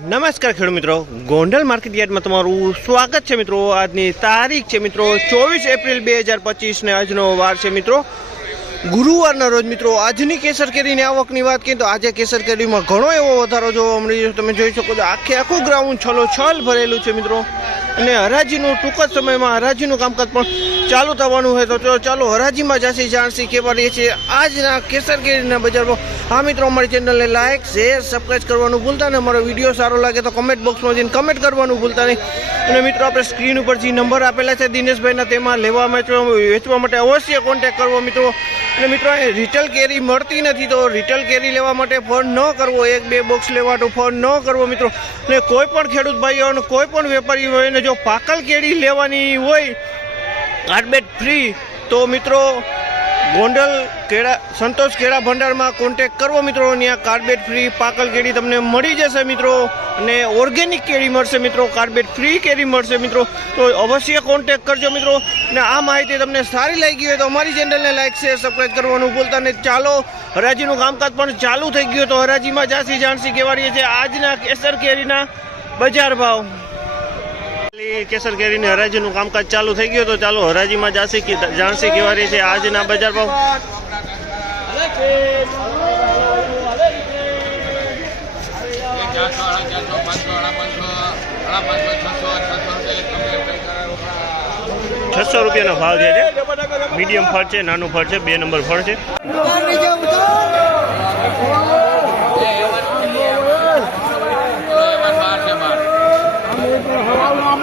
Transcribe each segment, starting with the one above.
નમસ્કાર ખેડૂત મિત્રો. ગોંડલ માર્કેટ યાર્ડમાં તમારું સ્વાગત છે મિત્રો. આજની તારીખ છે મિત્રો ચોવીસ એપ્રિલ બે હજાર પચીસને આજનો વાર છે મિત્રો. ગુરુવારના રોજ મિત્રો આજની કેસર કેરીની આવકની વાત કરીએ તો આજે કેસર કેરીમાં ઘણો એવો વધારો જોવા મળી રહ્યો તમે જોઈ શકો છો, આખે આખું ગ્રાઉન્ડ છલો છલ ભરેલું છે મિત્રો. અને હરાજીનું ટૂંક જ સમયમાં હરાજીનું કામકાજ પણ ચાલુ થવાનું હોય તો ચલો હરાજીમાં જાસી જાણસી કેવા રહીએ છીએ. આજના કેસર કેરીના બજારમાં હા મિત્રો, અમારી ચેનલને લાઇક શેર સબસ્ક્રાઈબ કરવાનું ભૂલતા નહીં. અમારો વીડિયો સારો લાગે તો કમેન્ટ બોક્સમાં જઈને કમેન્ટ કરવાનું ભૂલતા નહીં. અને મિત્રો, આપણે સ્ક્રીન ઉપર જે નંબર આપેલા છે દિનેશભાઈના, તેમાં લેવા વેચવા માટે અવશ્ય કોન્ટેક્ટ કરવો મિત્રો. અને મિત્રો અહીં રિટેલ કેરી મળતી નથી તો રિટેલ કેરી લેવા માટે ફોન ન કરવો. એક, બે બોક્સ લેવા તો ફોન ન કરવો, મિત્રો. અને કોઈ પણ ખેડૂત ભાઈઓ અને કોઈ પણ વેપારી હોય ને જો પાકલ કેરી લેવાની હોય કાર્ડબેટ ફ્રી તો મિત્રો ગોંડલ કેળા સંતોષ કેળા ભંડારમાં કોન્ટેક કરવો મિત્રો. ત્યાં કાર્બેટ ફ્રી પાકલ કેરી તમને મળી જશે મિત્રો. અને ઓર્ગેનિક કેરી મળશે મિત્રો. કાર્બેટ ફ્રી કેરી મળશે મિત્રો. તો અવશ્ય કોન્ટેક કરજો મિત્રો. અને આ માહિતી તમને સારી લાગી હોય તો અમારી ચેનલને લાઈક શેર સબસ્ક્રાઈબ કરવાનું ભૂલતા ને ચાલો, હરાજીનું કામકાજ પણ ચાલુ થઈ ગયું તો હરાજીમાં જાસી જાણસી કહેવાડીએ છીએ આજના કેસર કેરીના બજાર ભાવ. કેસર કેરીની હરાજીનું કામકાજ ચાલુ થઈ ગયું તો ચાલો હરાજીમાં જાસી જાણસી કેવારી છે આજના બજાર ભાવ? છસો રૂપિયાનો ભાવ છે મીડિયમ ફળ છે, નાનું ફળ છે, બે નંબર ફળ છે.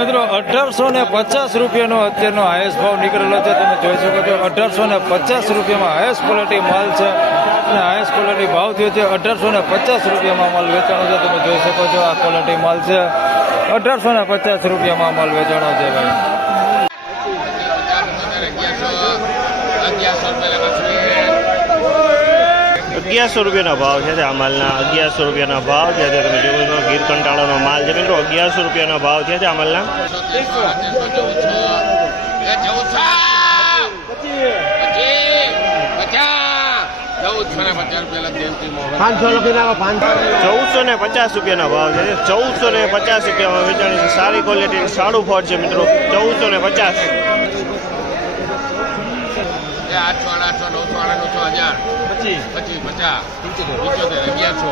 મિત્રો, અઢારસો ને પચાસ રૂપિયાનો અત્યારનો હાઈએસ્ટ ભાવ નીકળેલો છે. તમે જોઈ શકો છો, અઢારસો ને પચાસ રૂપિયામાં હાઈએસ્ટ ક્વોલિટી માલ છે અને હાઈએસ્ટ ક્વોલિટી ભાવ થયો છે. અઢારસો ને પચાસ રૂપિયામાં માલ વેચાણો છે. તમે જોઈ શકો છો, આ ક્વોલિટી માલ છે. અઢારસો ને પચાસ રૂપિયામાં માલ વેચાણો છે ભાઈ. અગિયારસો રૂપિયાના ભાવ છે તે આ માલના અગિયારસો રૂપિયાના ભાવ છે તમે જોવો છો ગીર કંટાળાનો માલ છે. મિત્રો અગિયારસો રૂપિયાના ભાવ છે તે આ માલના. ચૌદસો ને પચાસ રૂપિયાના ભાવ છે ચૌદસો ને પચાસ રૂપિયામાં વેચાણી છે. સારી ક્વોલિટી સારું ફળ છે મિત્રો. ચૌદસો ને પચાસ. આઠસો આઠસો નવસો આઠસો હજાર. પચીસ. પચાસ પંચોતેર અગિયારસો.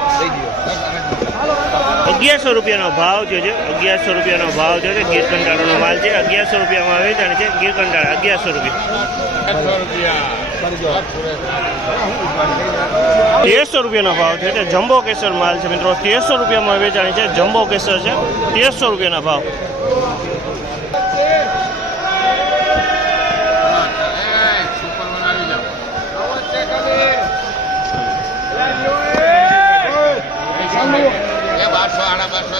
અગિયારસો રૂપિયાનો ભાવ જે છે અગિયારસો રૂપિયાનો ભાવ જે છે ગીર કંટાળાનો માલ છે અગિયારસો રૂપિયામાં વેચાણી છે ગીર કંટાળા અગિયારસો રૂપિયા. રૂપિયા. તેરસો રૂપિયાનો ભાવ છે તે જમ્બો કેસર માલ છે મિત્રો. તેરસો રૂપિયામાં વેચાણી છે જમ્બો કેસર છે તેરસો રૂપિયાના ભાવ સુપર બનાવી જાઓ એ બારસો આડા બારસો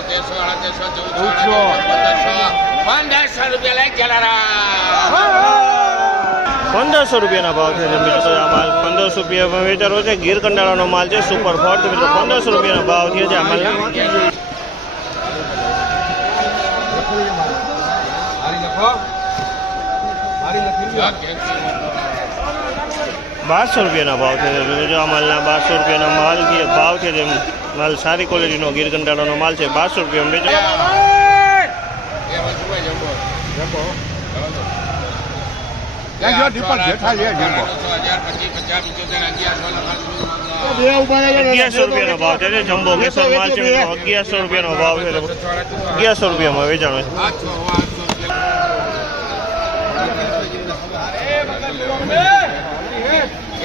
પંદરસો રૂપિયાના ભાવ છે મિત્રો માલ પંદરસો રૂપિયા વેચારો છે. ગીર કંડાળાનો માલ છે સુપર ફોર્ટ મિત્રો, પંદરસો રૂપિયાનો ભાવ થયો છે આ માલના બારસો રૂપિયાના ભાવ છે તમે આ માલના બારસો રૂપિયાના માલ ભાવ છે જેમ માલ સારી ક્વોલિટીનો ગીર કંટાળાનો માલ છે. બારસો રૂપિયા અગિયારસો રૂપિયાનો ભાવ છે જમ્બો કેસર માલ છે અગિયારસો રૂપિયાનો ભાવ છે અગિયારસો રૂપિયામાં વેચાણો છે.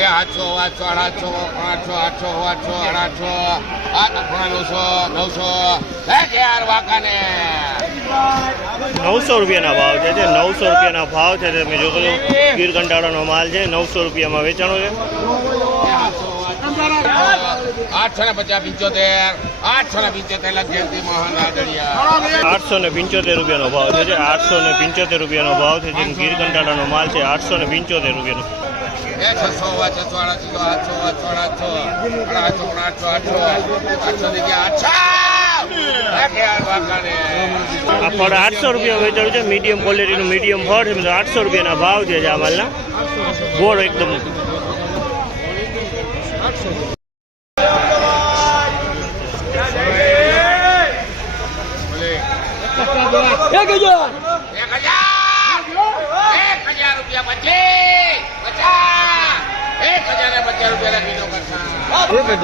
એ આઠસો આઠસો આઠસો આઠસો આઠસો આઠસો આઠસો આઠ અઠવા નવસો. નવસો યાર વાકાને નવસો રૂપિયાના ભાવ છે જે નવસો રૂપિયાના ભાવ છે તમે જોશો ગીર કંટાળાનો માલ છે નવસો રૂપિયામાં વેચાણો છે. આઠસો આઠસો ને પચાસ પંચોતેર આઠસો ને પંચોતેર આઠસો ને પંચોતેર રૂપિયાનો ભાવ છે જે આઠસો ને પંચોતેર રૂપિયાનો ભાવ છે જેમ ગીર કંટાળાનો માલ છે આઠસો ને પંચોતેર રૂપિયાનો. છસો છસો આઠસો આઠસો આઠસો આઠસો આઠસો આઠસો આઠસો આઠસો થી આઠસો રાખે યાર વાંકાને આ ફળ આઠસો રૂપિયા વેચાયું છે મીડિયમ ક્વોલિટીનું મીડિયમ ફળ છે મિત્રો આઠસો રૂપિયાના ભાવ છે જે આ માલના. ગોળ એકદમ. એક હજાર! એક હજાર! રૂપિયા પચીસ પચાસ! એક હજાર ને પચાસ રૂપિયા લખી દો કરતા.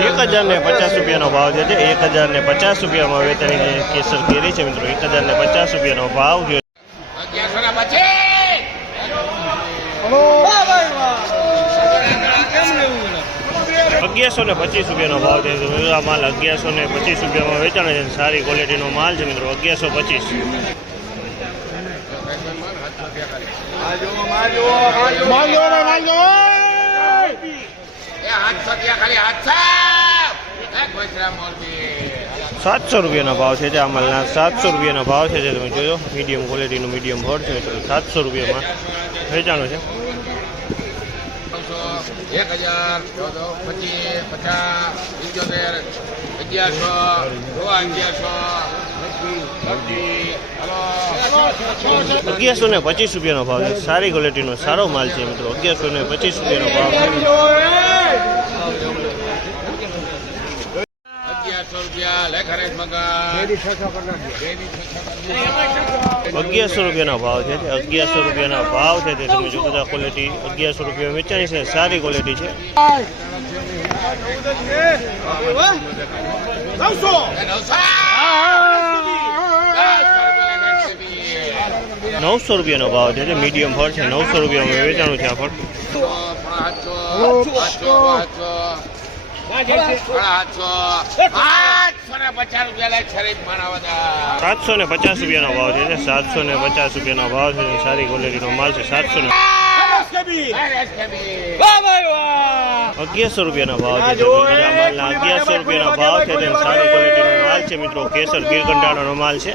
એક હજાર ને પચાસ રૂપિયાનો ભાવ છે એક હજાર ને પચાસ રૂપિયામાં વેચાણી જે કેસર કેરી છે મિત્રો એક હજાર ને પચાસ રૂપિયાનો ભાવ જે અગિયારસો ને પચીસ રૂપિયાનો ભાવ છે આ માલ અગિયારસો ને પચીસ રૂપિયામાં વેચાણ છે સારી ક્વોલિટીનો માલ છે મિત્રો. અગિયારસો પચીસ. ખાલી આઠસો એ ગોચરા મોરબી સાતસો રૂપિયાનો ભાવ છે જે આ માલના સાતસો રૂપિયાનો ભાવ છે જે તમે જોયો. મીડિયમ ક્વોલિટીનું મીડિયમ ફળ છે મિત્રો સાતસો રૂપિયામાં. વેચાણું છે. એક હજાર પચીસ પચાસ પંચોતેર અગિયારસો અગિયારસો અગિયારસો ને પચીસ રૂપિયાનો ભાવ છે. સારી ક્વોલિટીનો સારો માલ છે મિત્રો. અગિયારસો ને પચીસ રૂપિયાનો ભાવ અગિયારસો રૂપિયાનો ભાવ છે અગિયારસો રૂપિયાના ભાવ છે તે તમે જો બધા ક્વોલિટી અગિયારસો રૂપિયા વેચાણી છે સારી ક્વોલિટી છે. નવસો. નવસો રૂપિયાનો ભાવ છે મીડિયમ ફળ છે, નવસો રૂપિયામાં વેચાણું છે આ ફળ. સાતસો ને પચાસ રૂપિયાનો ભાવ છે સાતસો ને પચાસ રૂપિયાનો ભાવ છે સારી ક્વોલિટીનો માલ છે, સાતસો ને અગિયારસો રૂપિયાનો ભાવ છે અગિયારસો રૂપિયાના ભાવ છે સારી ક્વોલિટીનો માલ છે, મિત્રો, કેસર ગીર કંટાળાનો માલ છે.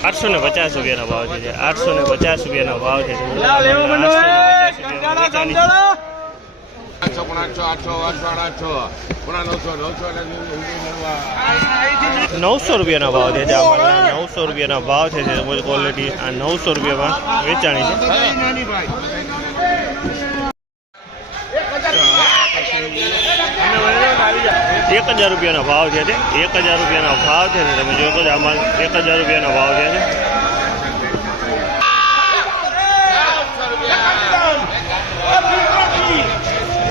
આઠસો ને પચાસ. રૂપિયાના ભાવ છે આઠસો ને પચાસ રૂપિયાના ભાવ છે આઠસો પણ આઠસો આઠસો આઠસો આઠસો. પણ નવસો નવસો નવસો રૂપિયાના ભાવ છે જે આ માલના નવસો રૂપિયાના ભાવ છે જે બધી ક્વોલિટી આ નવસો રૂપિયામાં વેચાણી છે. એક હજાર રૂપિયાનો ભાવ છે તે. એક હજાર રૂપિયાનો ભાવ છે તમે જોશો આ માલ એક હજાર રૂપિયાનો ભાવ છે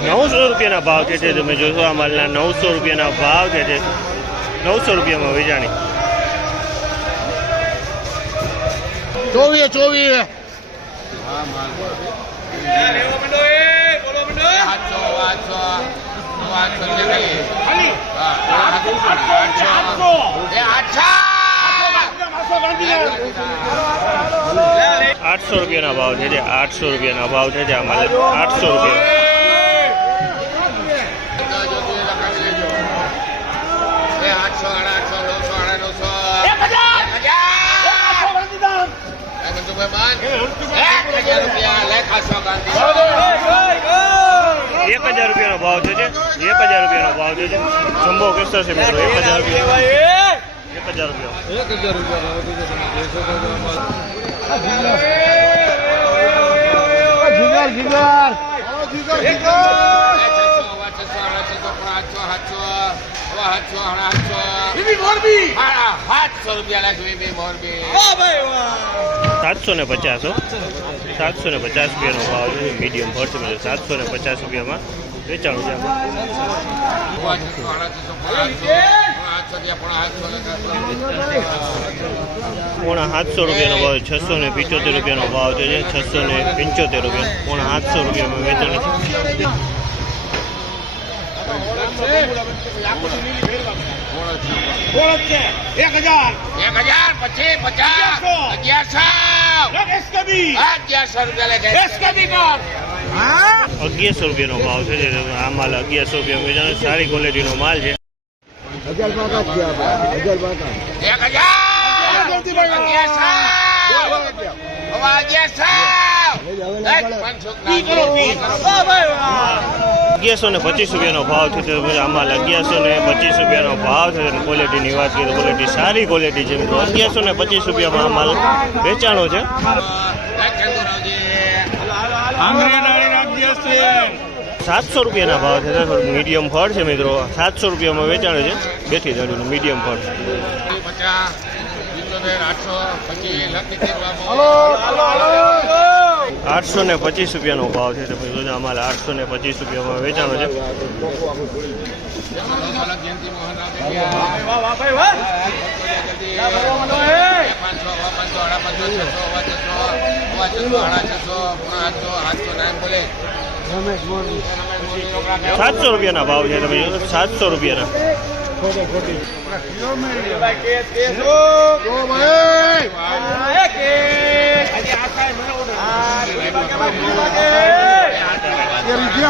નવસો રૂપિયાના ભાવ છે? તે તમે જોશો આ માલના નવસો રૂપિયાના ભાવ છે? તે નવસો રૂપિયામાં વેચાણી. ચોવીસ ચોવીસ આઠસો આઠસો આઠસો એ આઠસો આઠસો રૂપિયાના ભાવ છે જે આઠસો રૂપિયાના ભાવ છે જે આ માલ આઠસો રૂપિયા આઠસો સાડા આઠસો નવસો સાડા નવસો એક હજાર રૂપિયાનો ભાવ છે જે. એક હજાર રૂપિયાનો ભાવ છે જમ્બો કેસર છે મિત્રો એક હજાર રૂપિયા. એક હજાર રૂપિયા. એક હજાર રૂપિયા. ભાવ સાતસો રૂપિયા મોરબી. સાતસો ને પચાસ સાતસો ને પચાસ રૂપિયાનો ભાવ છે. મીડિયમ ફળ છે સાતસો ને પચાસ રૂપિયામાં વેચાણું છે. પોણા સાતસો રૂપિયાનો ભાવ છસો ને પિચોતેર રૂપિયાનો ભાવ છે. છસો ને પંચોતેર રૂપિયા. પોણા સાતસો રૂપિયામાં વેચાણ છે. એક હજાર પછી પચાસ અગિયારસો. અગિયારસો રૂપિયા નો. રૂપિયાનો ભાવ છે આ માલ અગિયારસો રૂપિયા સારી ક્વોલિટીનો માલ છે. એક હજાર. એક પાંચસો અગિયારસો. ને પચીસ રૂપિયાનો ભાવ થયો તો આ માલ અગિયારસો ને પચીસ રૂપિયાનો ભાવ થયો અને ક્વોલિટીની વાત કરીએ તો ક્વોલિટી સારી ક્વોલિટી છે મિત્રો અગિયારસો ને પચીસ રૂપિયામાં આ માલ વેચાણો છે સાતસો રૂપિયાના ભાવ છે થોડું મીડિયમ ફળ છે મિત્રો સાતસો રૂપિયામાં વેચાણ છે બેઠી દાડુનું મીડિયમ ફળ પંચોતેર આઠસો ને પચીસ રૂપિયાનો ભાવ છે તો ભાઈ અમારે આઠસો ને પચીસ રૂપિયામાં વેચાણો છે. સાતસો રૂપિયાના ભાવ છે તમે સાતસો રૂપિયાના. ખોટી છસો અવા છસો અઢા છસો પોણા આઠસો આઠસો નામ બોલે સાતસો રૂપિયાના ભાવ છે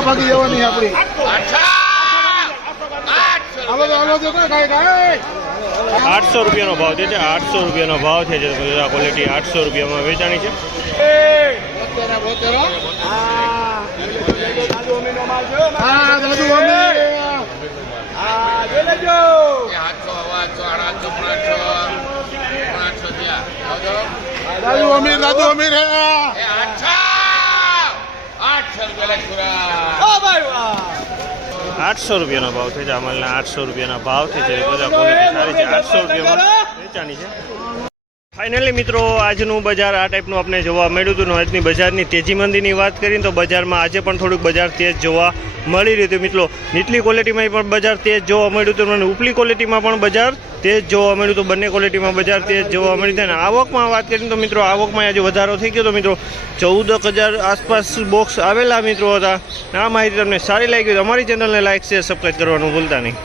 જોશો સાતસો રૂપિયાના આઠસો. રૂપિયાનો ભાવ છે આઠસો રૂપિયાનો ભાવ છે જે ક્વોલિટી આઠસો રૂપિયામાં વેચાણી છે. આઠસો દાદુ? અમીર દાદુ અમીર રૂપિયા આઠસો રૂપિયાનો ભાવ છે જે આ આઠસો રૂપિયાના ભાવ છે જે બધા ક્વોલિટી સારી છે. આઠસો રૂપિયામાં વેચાણી છે. ફાઇનલી મિત્રો, આજનું બજાર આ ટાઈપનું આપણે જોવા મળ્યું હતું આજની બજારની તેજી મંદીની વાત કરીએ તો બજારમાં આજે પણ થોડુંક બજાર તેજ જોવા મળી રહ્યું હતું. મિત્રો, નીચલી ક્વોલિટીમાં પણ બજાર તેજ જોવા મળ્યું હતું અને ઉપલી ક્વોલિટીમાં પણ બજાર તેજ જોવા મળ્યું હતું. બંને ક્વોલિટીમાં બજાર તેજ જોવા મળ્યું હતું. અને આવકમાં વાત કરીએ તો મિત્રો, આવકમાં આજે વધારો થઈ ગયો તો મિત્રો, ચૌદ હજાર આસપાસ બોક્સ આવેલા મિત્રો હતા. આ માહિતી તમને સારી લાગી હોય તો અમારી ચેનલને લાઈક શેર સબસ્ક્રાઈબ કરવાનું ભૂલતા નહીં.